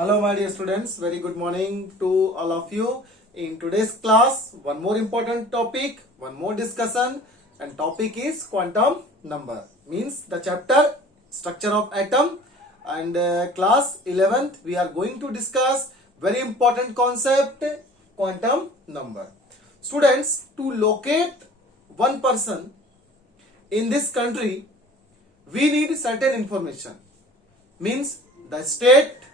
Hello my dear students, very good morning to all of you. In today's class, one more important topic, one more discussion, and topic is quantum number. Means the chapter structure of atom, and class 11th we are going to discuss very important concept, quantum number. Students, to locate one person in this country, we need certain information. Means the state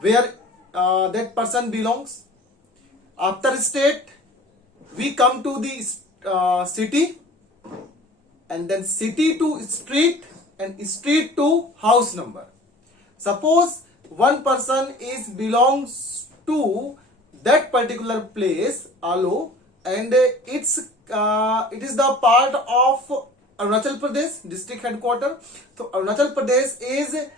where that person belongs. After state, we come to the city, and then city to street, and street to house number. Suppose one person belongs to that particular place, Alo, and it is the part of Arunachal Pradesh district headquarter. So Arunachal Pradesh is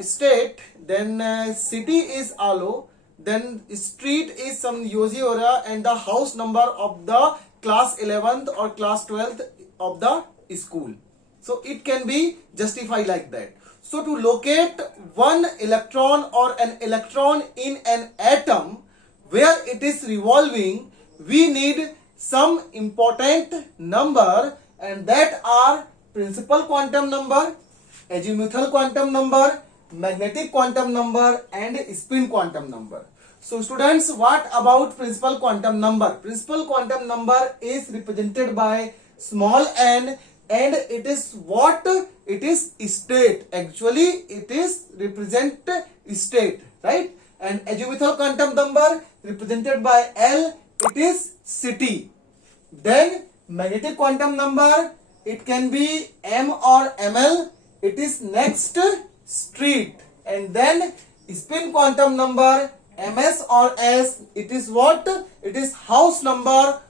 state, then city is Alo, then street is some Yoziora, and the house number of the class 11th or class 12th of the school. So it can be justified like that. So to locate one electron or an electron in an atom where it is revolving, we need some important number, and that are principal quantum number, azimuthal quantum number, magnetic quantum number, and spin quantum number. So students, what about principal quantum number? Principal quantum number is represented by small n, and it is what? It is state. Actually, it is represent state, right? And azimuthal quantum number represented by L, it is city. Then magnetic quantum number, it can be M or ML, it is next street. And then spin quantum number, MS or S, it is what? It is house number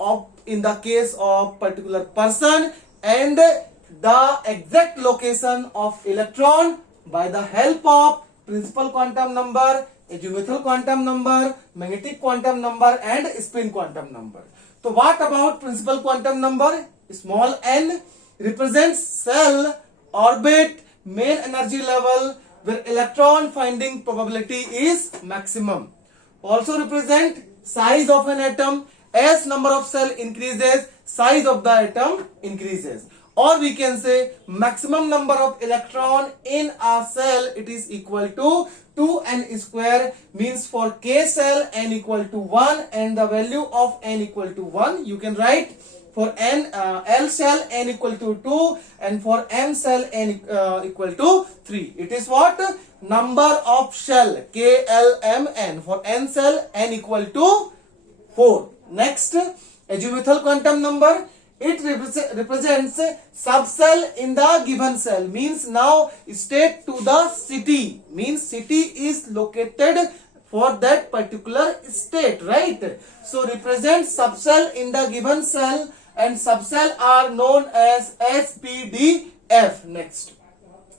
of, in the case of particular person, and the exact location of electron by the help of principal quantum number, azimuthal quantum number, magnetic quantum number, and spin quantum number. So what about principal quantum number? Small n represents cell, orbit, main energy level where electron finding probability is maximum. Also represent size of an atom. As number of cell increases, size of the atom increases. Or we can say maximum number of electron in a cell, it is equal to 2n square, means for k cell n equal to 1 and the value of n equal to 1, you can write for L cell n equal to 2, and for M cell n equal to 3. It is what? Number of shell, K, L, M, N. For N cell n equal to 4. Next, azimuthal quantum number, it represents subcell in the given cell, means now state to the city, means city is located for that particular state, right? So represents subcell in the given cell, and subcell are known as SPDF. Next,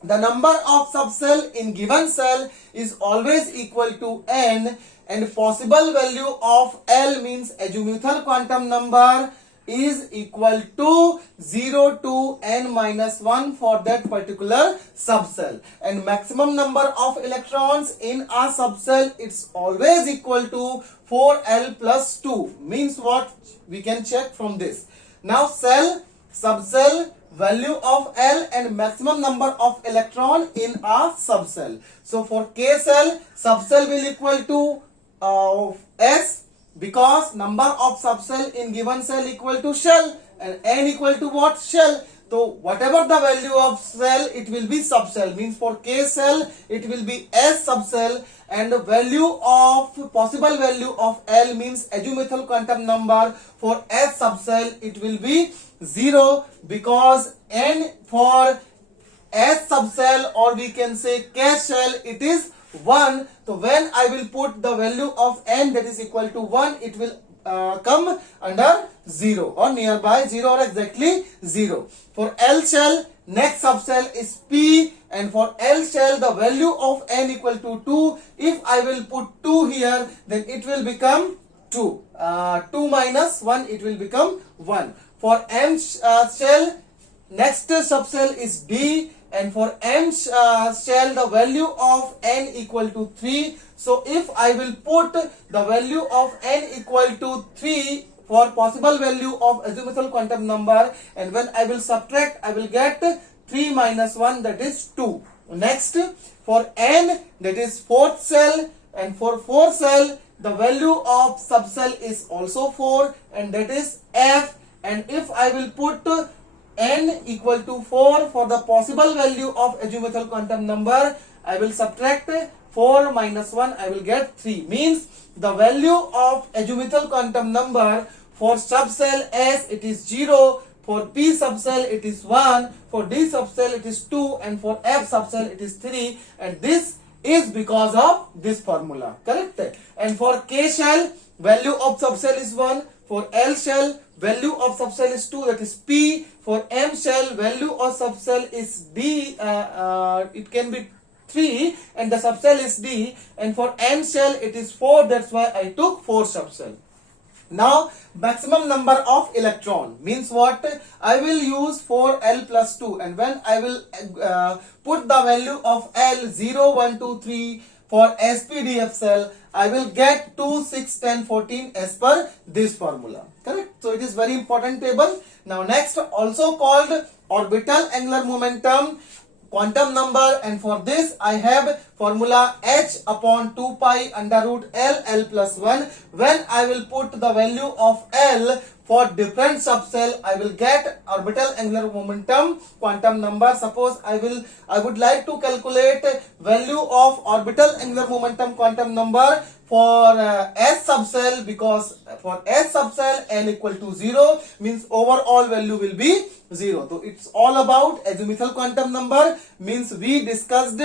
the number of subcell in given cell is always equal to n, and possible value of L, means azimuthal quantum number, is equal to 0 to n minus 1 for that particular subcell. And maximum number of electrons in a subcell, it's always equal to 4L plus 2. Means what? We can check from this. Now cell, subcell, value of L, and maximum number of electron in a subcell. So for K cell, subcell will equal to S, because number of subcell in given cell equal to shell, and n equal to what? Shell. So whatever the value of cell, it will be subcell, means for K cell it will be S subcell, and the value of possible value of L, means azimuthal quantum number, for S subcell it will be 0, because n for S subcell, or we can say K shell, it is 1. So when I will put the value of n, that is equal to 1, it will come under 0 or nearby 0 or exactly 0. For L shell, next subcell is P, and for L shell the value of n equal to 2. If I will put 2 here, then it will become 2. 2 minus 1, it will become 1. For M shell, next subcell is D, and for m shell the value of n equal to 3. So if I will put the value of n equal to 3 for possible value of azimuthal quantum number, and when I will subtract, I will get 3 minus 1, that is 2. Next, for n, that is fourth cell, and for fourth cell the value of subcell is also 4, and that is f. And if I will put n equal to 4 for the possible value of azimuthal quantum number, I will subtract 4 minus 1, I will get 3. Means the value of azimuthal quantum number for subcell S it is 0, for P subcell it is 1, for D subcell it is 2, and for F subcell it is 3, and this is because of this formula, correct? And for K shell value of subcell is 1, for L shell value of subcell is 2, that is P, for M shell value of subcell is D, it can be 3 and the subcell is D, and for N shell it is 4, that's why I took 4 subcell. Now maximum number of electron means what? I will use 4L plus 2, and when I will put the value of L 0, 1, 2, 3 for SPDF cell, I will get 2, 6, 10, 14 as per this formula, correct? So it is very important table. Now next, also called orbital angular momentum quantum number, and for this I have formula h upon 2 pi under root L, L plus 1. When I will put the value of L for different subcell, I will get orbital angular momentum quantum number. Suppose I would like to calculate value of orbital angular momentum quantum number for S subcell, because for S subcell L equal to 0 means overall value will be 0. So it's all about azimuthal quantum number, means we discussed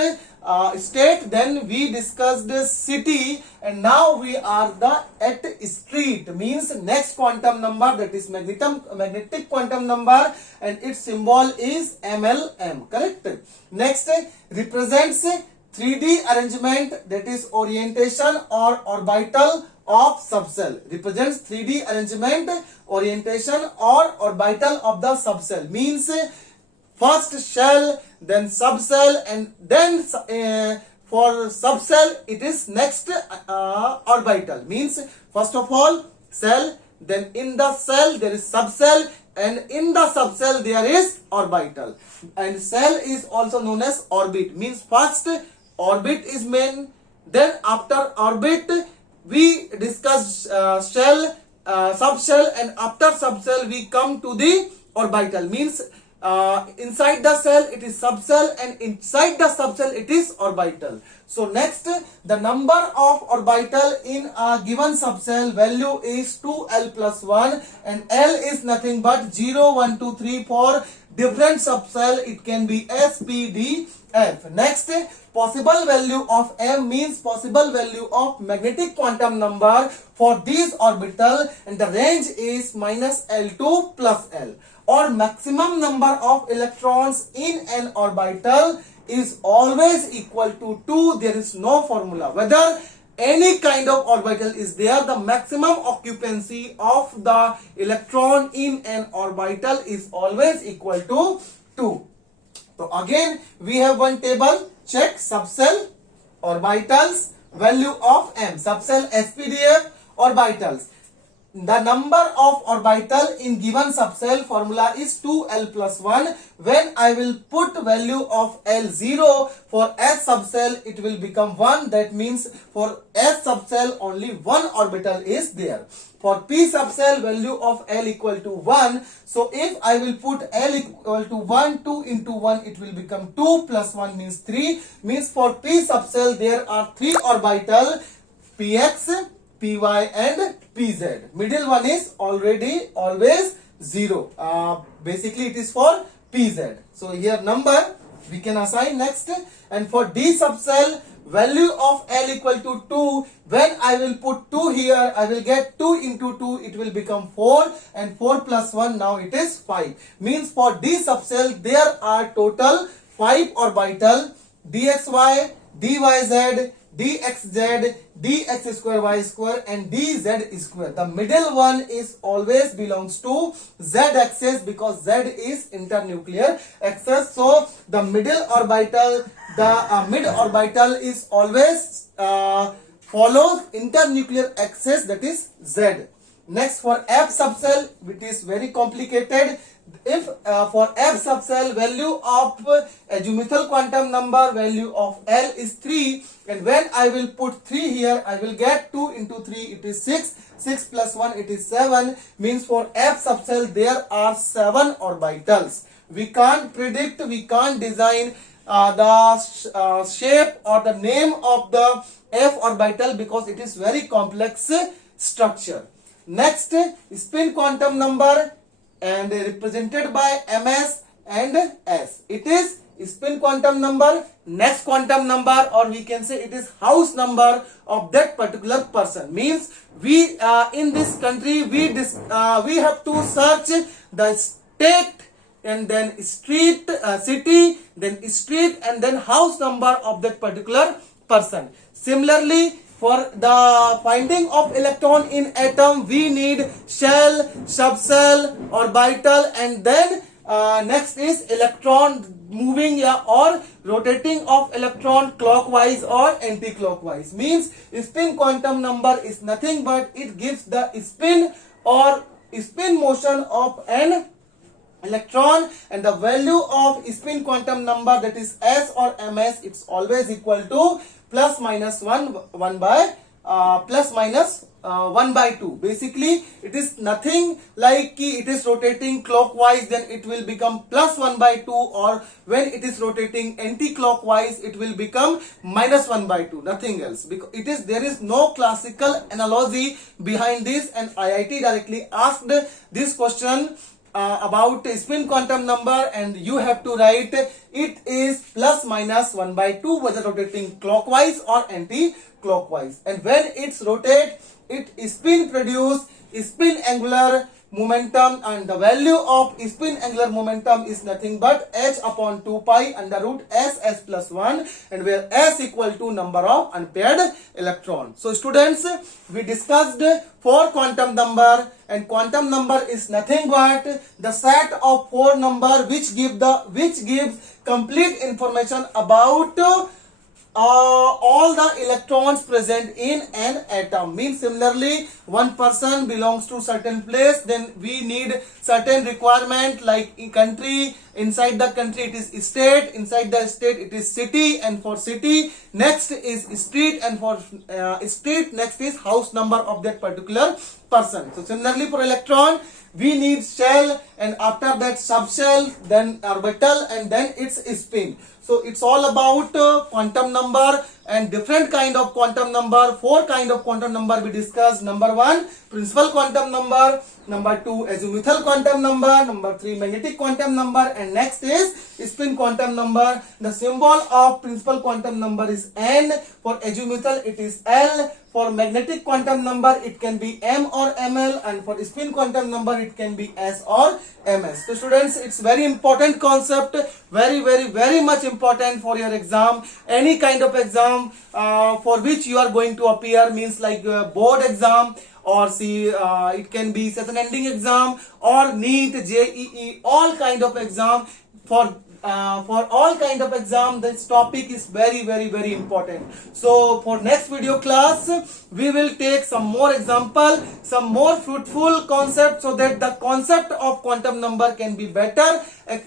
state, then we discussed city, and now we are at street, means next quantum number, that is magnetic quantum number, and its symbol is MLM, correct? Next, represents 3D arrangement, that is orientation or orbital of subcell. Represents 3D arrangement, orientation or orbital of the subcell. Means first shell, then subcell, and then for subcell it is next orbital. Means first of all cell, then in the cell there is subcell, and in the subcell there is orbital. And cell is also known as orbit. Means first orbit is main, then after orbit we discuss shell, subshell, and after subshell we come to the orbital. Means inside the cell it is subcell, and inside the subcell it is orbital. So next, the number of orbital in a given subcell value is 2L plus 1, and L is nothing but 0, 1, 2, 3 for different subcell. It can be S, P, D, F. Next, possible value of M means possible value of magnetic quantum number for these orbital, and the range is minus L2 plus L. Or maximum number of electrons in an orbital is always equal to 2. There is no formula. Whether any kind of orbital is there, the maximum occupancy of the electron in an orbital is always equal to 2. So again we have one table. Check subcell, orbitals, value of M, subcell SPDF, orbitals. The number of orbital in given subcell formula is 2L plus 1. When I will put value of L0 for S subcell, it will become 1. That means for S subcell only one orbital is there. For P subcell value of L equal to 1. So if I will put L equal to 1, 2 into 1, it will become 2 plus 1 means 3. Means for P subcell there are 3 orbital, Px, Py and Pz. Middle one is already always 0. Basically it is for Pz. So here number we can assign next. And for D subcell value of L equal to 2. When I will put 2 here, I will get 2 into 2, it will become 4, and 4 plus 1 now it is 5. Means for D subcell there are total 5 orbital, dxy, dyz, dxz, dx square y square, and dz square. The middle one is always belongs to z axis because z is internuclear axis. So the middle orbital, mid orbital is always follows internuclear axis, that is z. Next, for F subcell, it is very complicated. If for F subcell, value of azimuthal quantum number, value of L is 3, and when I will put 3 here, I will get 2 into 3, it is 6, 6 plus 1, it is 7, means for F subcell there are 7 orbitals. We can't predict, we can't design the shape or the name of the F orbital because it is very complex structure. Next, spin quantum number and represented by ms and s. It is spin quantum number, next quantum number, or we can say it is house number of that particular person. Means we in this country we have to search the state and then street, city, then street, and then house number of that particular person. Similarly, for the finding of electron in atom, we need shell, subshell, orbital, and then next is electron moving or rotating of electron clockwise or anti-clockwise. Means spin quantum number is nothing but it gives the spin or spin motion of an electron, and the value of spin quantum number, that is s or ms, it's always equal to plus minus 1 by 2. Basically it is nothing like it is rotating clockwise, then it will become plus 1 by 2, or when it is rotating anti-clockwise it will become minus 1 by 2, nothing else, because there is no classical analogy behind this. And IIT directly asked this question about spin quantum number, and you have to write it is plus minus 1 by 2 whether rotating clockwise or anti-clockwise. And when it's rotate, it spin produce spin angular momentum, and the value of spin angular momentum is nothing but h upon 2 pi under root s plus 1, and where s equal to number of unpaired electrons. So students, we discussed 4 quantum number, and quantum number is nothing but the set of 4 number which gives complete information about all the electrons present in an atom. Means similarly, one person belongs to certain place, then we need certain requirement like in country, inside the country it is state, inside the state it is city, and for city next is street, and for street next is house number of that particular person. So similarly for electron we need shell, and after that subshell, then orbital, and then its spin. So it's all about quantum number and different kind of quantum number. 4 kind of quantum number we discussed. Number 1, principal quantum number. Number 2, azimuthal quantum number. Number 3, magnetic quantum number. And next is spin quantum number. The symbol of principal quantum number is N. For azimuthal it is L. For magnetic quantum number it can be M or ML, and for spin quantum number it can be S or MS. So students, it's very important concept, very much important for your exam, any kind of exam for which you are going to appear, means like board exam, or see it can be session ending exam, or NEET, JEE, all kind of exam. For all kind of exam, this topic is very important. So for next video class, we will take some more example, some more fruitful concept, so that the concept of quantum number can be better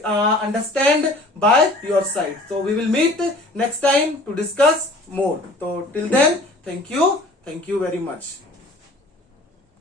understand by your side. So we will meet next time to discuss more. So till then, thank you very much.